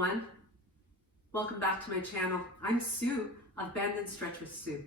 everyone. Welcome back to my channel. I'm Sue of Bendnstretch with Sue.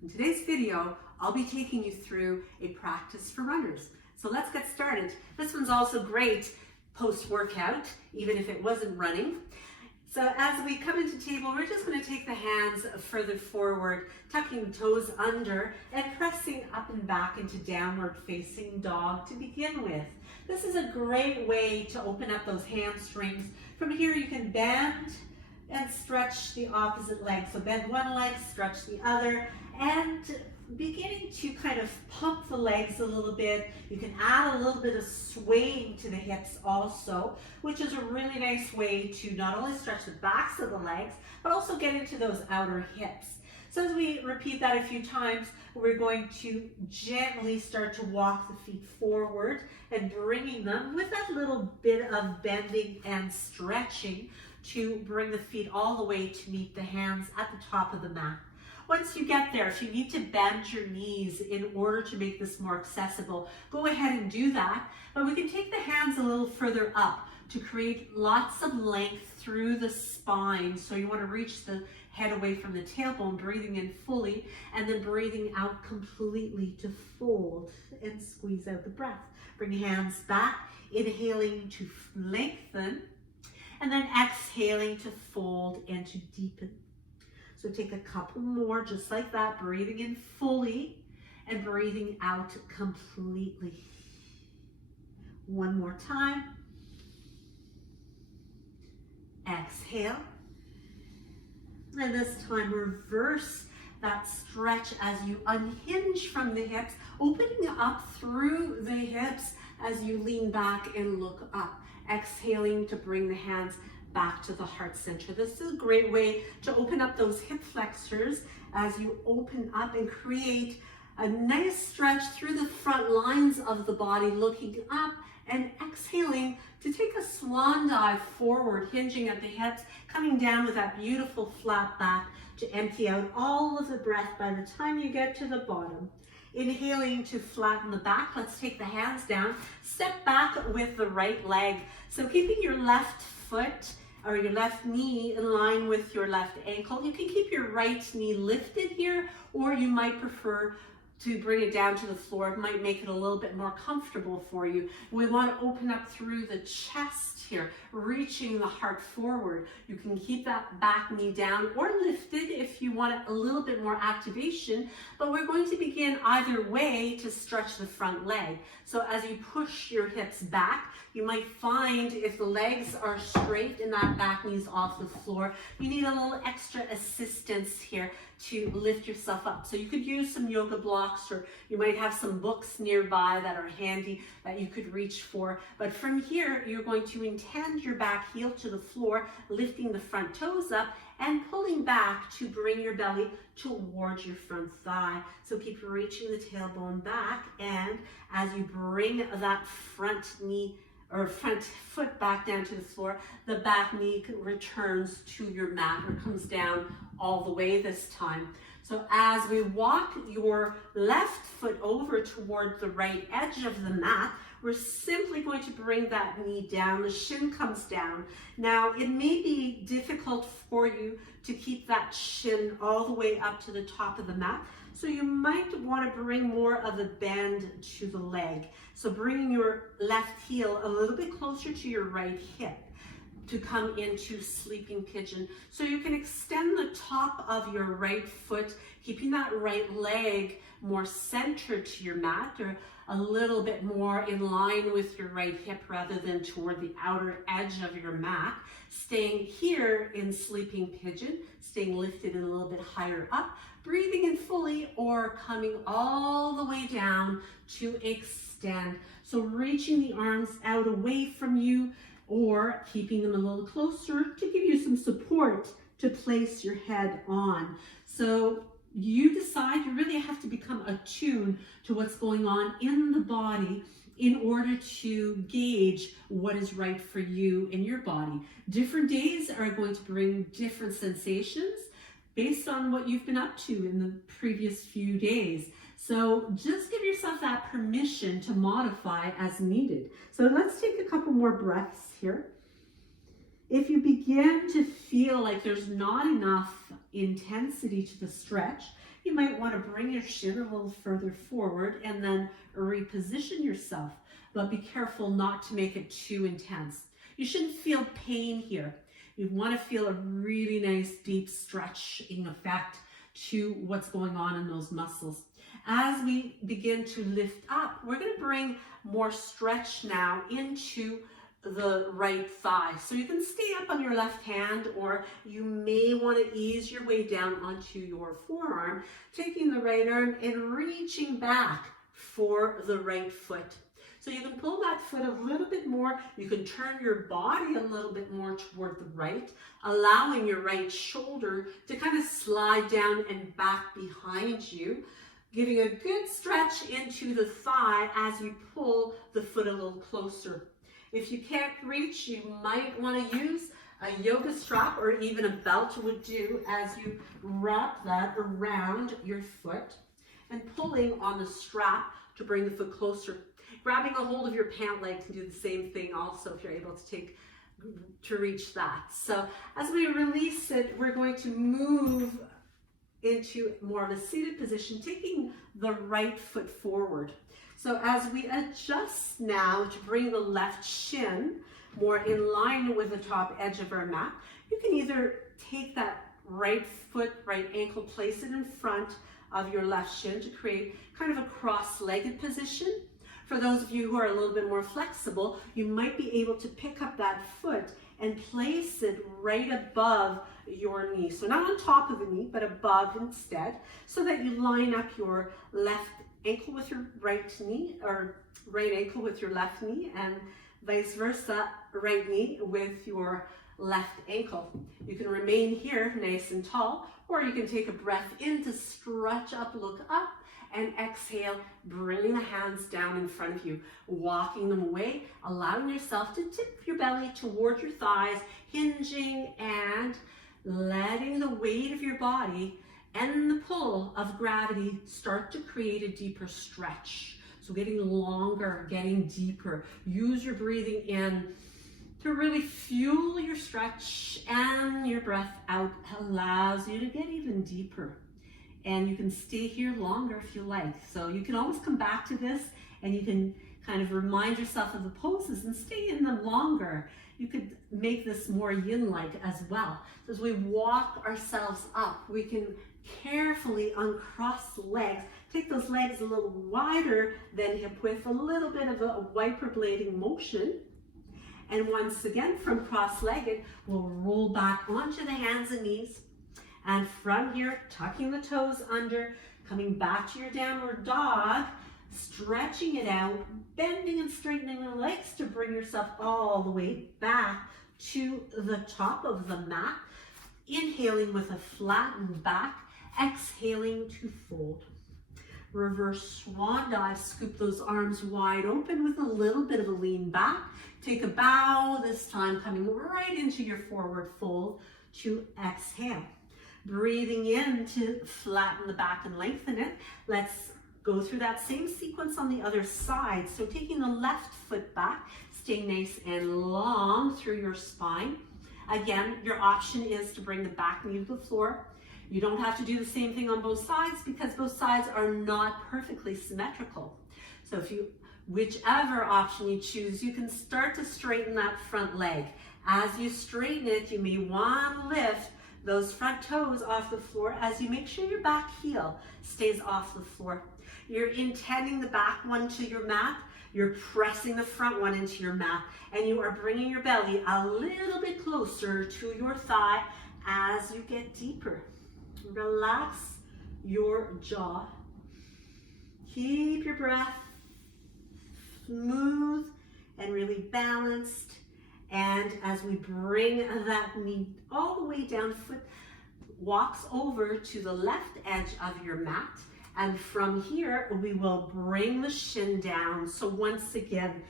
In today's video, I'll be taking you through a practice for runners. So let's get started. This one's also great post-workout, even if it wasn't running. So as we come into table, we're just going to take the hands further forward, tucking the toes under and pressing up and back into downward facing dog to begin with. This is a great way to open up those hamstrings. From here you can bend and stretch the opposite leg. So bend one leg, stretch the other, and beginning to kind of pump the legs a little bit. You can add a little bit of swaying to the hips also, which is a really nice way to not only stretch the backs of the legs, but also get into those outer hips. So as we repeat that a few times, we're going to gently start to walk the feet forward and bringing them with that little bit of bending and stretching to bring the feet all the way to meet the hands at the top of the mat. Once you get there, if you need to bend your knees in order to make this more accessible, go ahead and do that. But we can take the hands a little further up to create lots of length through the spine. So you want to reach the head away from the tailbone, breathing in fully, and then breathing out completely to fold and squeeze out the breath. Bring your hands back, inhaling to lengthen, and then exhaling to fold and to deepen. So take a couple more, just like that, breathing in fully and breathing out completely. One more time. Exhale. And this time reverse that stretch as you unhinge from the hips, opening up through the hips as you lean back and look up. Exhaling to bring the hands back to the heart center. This is a great way to open up those hip flexors as you open up and create a nice stretch through the front lines of the body, looking up and exhaling to take a swan dive forward, hinging at the hips, coming down with that beautiful flat back to empty out all of the breath by the time you get to the bottom. Inhaling to flatten the back. Let's take the hands down. Step back with the right leg. So keeping your left foot or your left knee in line with your left ankle. You can keep your right knee lifted here, or you might prefer to bring it down to the floor. It might make it a little bit more comfortable for you. We want to open up through the chest here, reaching the heart forward. You can keep that back knee down or lifted if you want a little bit more activation, but we're going to begin either way to stretch the front leg. So as you push your hips back, you might find if the legs are straight and that back knee's off the floor, you need a little extra assistance here to lift yourself up. So you could use some yoga blocks, or you might have some books nearby that are handy that you could reach for. But from here, you're going to intend your back heel to the floor, lifting the front toes up and pulling back to bring your belly towards your front thigh. So keep reaching the tailbone back, and as you bring that front knee or front foot back down to the floor, the back knee returns to your mat or comes down all the way this time. So as we walk your left foot over toward the right edge of the mat, we're simply going to bring that knee down. The shin comes down. Now, it may be difficult for you to keep that shin all the way up to the top of the mat, so you might want to bring more of a bend to the leg. So bringing your left heel a little bit closer to your right hip to come into sleeping pigeon. So you can extend the top of your right foot, keeping that right leg more centered to your mat, or a little bit more in line with your right hip rather than toward the outer edge of your mat. Staying here in sleeping pigeon, staying lifted and a little bit higher up, breathing in fully, or coming all the way down to extend. So reaching the arms out away from you, or keeping them a little closer to give you some support to place your head on. So you decide, you really have to become attuned to what's going on in the body in order to gauge what is right for you in your body. Different days are going to bring different sensations based on what you've been up to in the previous few days. So just give yourself that permission to modify as needed. So let's take a couple more breaths here. If you begin to feel like there's not enough intensity to the stretch, you might want to bring your shin a little further forward and then reposition yourself. But be careful not to make it too intense. You shouldn't feel pain here. You want to feel a really nice deep stretching effect to what's going on in those muscles. As we begin to lift up, we're going to bring more stretch now into the right thigh. So you can stay up on your left hand, or you may want to ease your way down onto your forearm, taking the right arm and reaching back for the right foot. So you can pull that foot a little bit more. You can turn your body a little bit more toward the right, allowing your right shoulder to kind of slide down and back behind you, giving a good stretch into the thigh as you pull the foot a little closer. If you can't reach, you might want to use a yoga strap or even a belt would do as you wrap that around your foot and pulling on the strap to bring the foot closer. Grabbing a hold of your pant leg can do the same thing also if you're able to reach that. So as we release it, we're going to move into more of a seated position, taking the right foot forward. So as we adjust now to bring the left shin more in line with the top edge of our mat, you can either take that right foot, right ankle, place it in front of your left shin to create kind of a cross-legged position. For those of you who are a little bit more flexible, you might be able to pick up that foot and place it right above your knee. So not on top of the knee, but above instead, so that you line up your left ankle with your right knee, or right ankle with your left knee, and vice versa, right knee with your left ankle. You can remain here nice and tall, or you can take a breath in to stretch up, look up, and exhale, bringing the hands down in front of you, walking them away, allowing yourself to tip your belly toward your thighs, hinging and letting the weight of your body and the pull of gravity start to create a deeper stretch. So getting longer, getting deeper. Use your breathing in to really fuel your stretch, and your breath out allows you to get even deeper. And you can stay here longer if you like. So you can always come back to this and you can kind of remind yourself of the poses and stay in them longer. You could make this more yin-like as well. So as we walk ourselves up, we can carefully uncross the legs, take those legs a little wider than hip width, a little bit of a wiper blading motion. And once again, from cross-legged, we'll roll back onto the hands and knees. And from here, tucking the toes under, coming back to your downward dog, stretching it out, bending and straightening the legs to bring yourself all the way back to the top of the mat. Inhaling with a flattened back, exhaling to fold. Reverse swan dive, scoop those arms wide open with a little bit of a lean back. Take a bow, this time coming right into your forward fold to exhale. Breathing in to flatten the back and lengthen it. Let's go through that same sequence on the other side. So taking the left foot back, stay nice and long through your spine. Again, your option is to bring the back knee to the floor. You don't have to do the same thing on both sides because both sides are not perfectly symmetrical. So whichever option you choose, you can start to straighten that front leg. As you straighten it, you may want to lift those front toes off the floor as you make sure your back heel stays off the floor. You're intending the back one to your mat, you're pressing the front one into your mat, and you are bringing your belly a little bit closer to your thigh as you get deeper. Relax your jaw. Keep your breath smooth and really balanced. And as we bring that knee all the way down, foot walks over to the left edge of your mat. And from here, we will bring the shin down. So once again,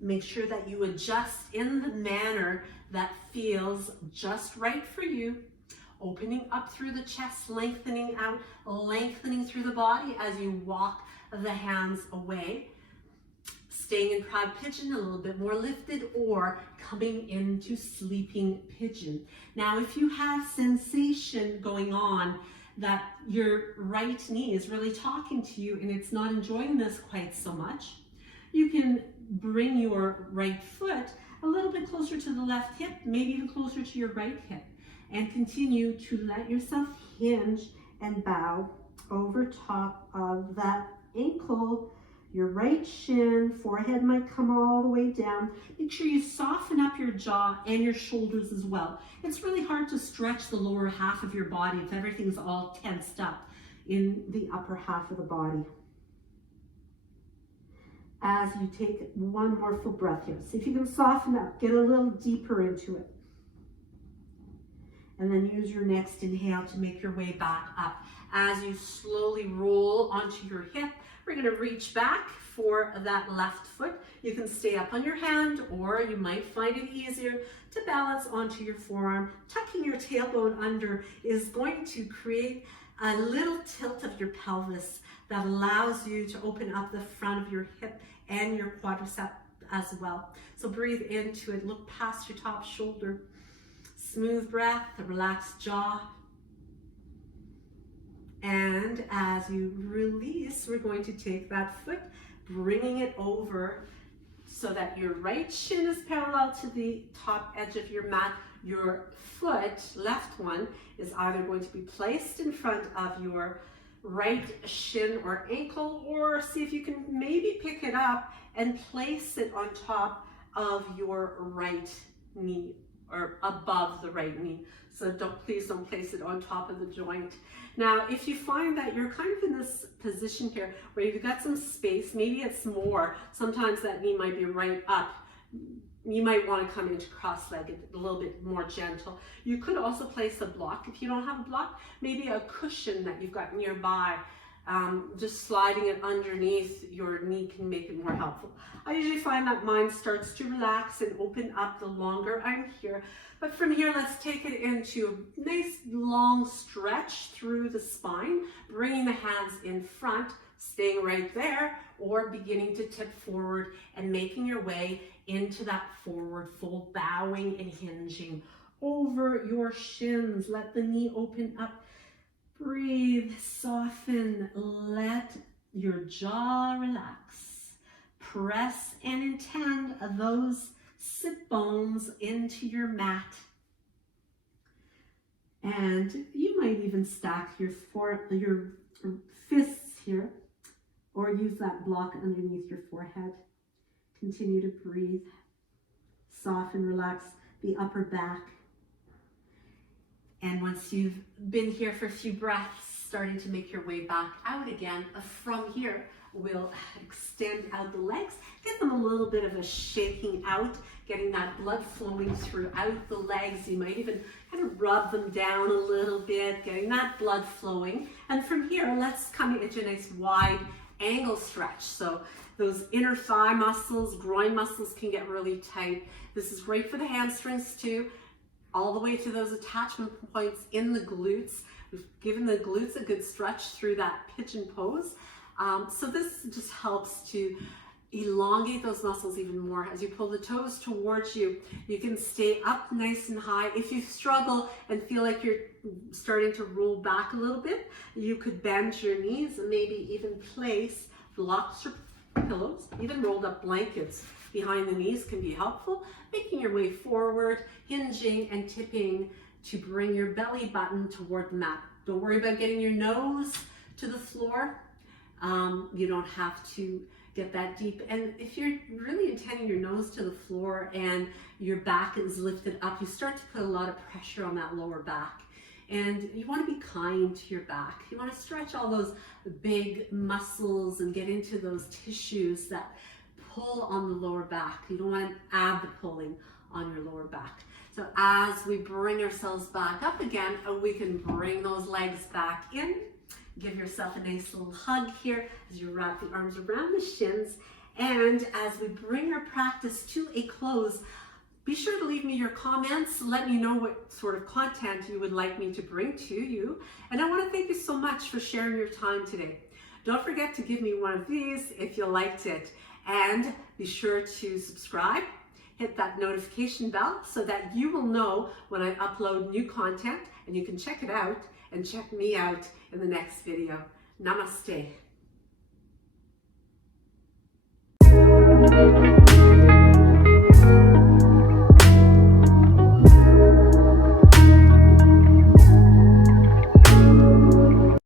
make sure that you adjust in the manner that feels just right for you. Opening up through the chest, lengthening out, lengthening through the body as you walk the hands away. staying in proud pigeon, a little bit more lifted, or coming into sleeping pigeon. Now, if you have sensation going on that your right knee is really talking to you and it's not enjoying this quite so much, you can bring your right foot a little bit closer to the left hip, maybe even closer to your right hip, and continue to let yourself hinge and bow over top of that ankle. Your right shin, forehead might come all the way down. Make sure you soften up your jaw and your shoulders as well. It's really hard to stretch the lower half of your body if everything's all tensed up in the upper half of the body. As you take one more full breath here, see if you can soften up, get a little deeper into it. And then use your next inhale to make your way back up. As you slowly roll onto your hip, we're going to reach back for that left foot. You can stay up on your hand, or you might find it easier to balance onto your forearm. Tucking your tailbone under is going to create a little tilt of your pelvis that allows you to open up the front of your hip and your quadriceps as well. So breathe into it, look past your top shoulder. Smooth breath, a relaxed jaw. And as you release, we're going to take that foot, bringing it over so that your right shin is parallel to the top edge of your mat. Your foot, left one, is either going to be placed in front of your right shin or ankle, or see if you can maybe pick it up and place it on top of your right knee or above the right knee. So please don't place it on top of the joint. Now, if you find that you're kind of in this position here where you've got some space, maybe it's more, sometimes that knee might be right up. You might want to come into cross-legged, a little bit more gentle. You could also place a block. If you don't have a block, maybe a cushion that you've got nearby. Just sliding it underneath your knee can make it more helpful. I usually find that mine starts to relax and open up the longer I'm here. But from here, let's take it into a nice long stretch through the spine, bringing the hands in front, staying right there, or beginning to tip forward and making your way into that forward fold, bowing and hinging over your shins. Let the knee open up. Breathe, soften, let your jaw relax. Press and intend those sit bones into your mat. And you might even stack your fists here, or use that block underneath your forehead. Continue to breathe. Soften, relax the upper back. And once you've been here for a few breaths, starting to make your way back out again, from here, we'll extend out the legs, give them a little bit of a shaking out, getting that blood flowing throughout the legs. You might even kind of rub them down a little bit, getting that blood flowing. And from here, let's come into a nice wide angle stretch. So those inner thigh muscles, groin muscles can get really tight. This is great for the hamstrings too, all the way to those attachment points in the glutes. We've given the glutes a good stretch through that pigeon pose. So this just helps to elongate those muscles even more. As you pull the toes towards you, you can stay up nice and high. If you struggle and feel like you're starting to roll back a little bit, you could bend your knees and maybe even place blocks or pillows, even rolled up blankets behind the knees can be helpful. Making your way forward, hinging and tipping to bring your belly button toward the mat. Don't worry about getting your nose to the floor. You don't have to get that deep. And if you're really intending your nose to the floor and your back is lifted up, you start to put a lot of pressure on that lower back. And you want to be kind to your back. You want to stretch all those big muscles and get into those tissues that pull on the lower back. You don't want to add the pulling on your lower back. So as we bring ourselves back up again, we can bring those legs back in. Give yourself a nice little hug here as you wrap the arms around the shins. And as we bring our practice to a close, be sure to leave me your comments. Let me know what sort of content you would like me to bring to you. And I want to thank you so much for sharing your time today. Don't forget to give me one of these if you liked it. And be sure to subscribe, hit that notification bell so that you will know when I upload new content, and you can check it out and check me out in the next video. Namaste.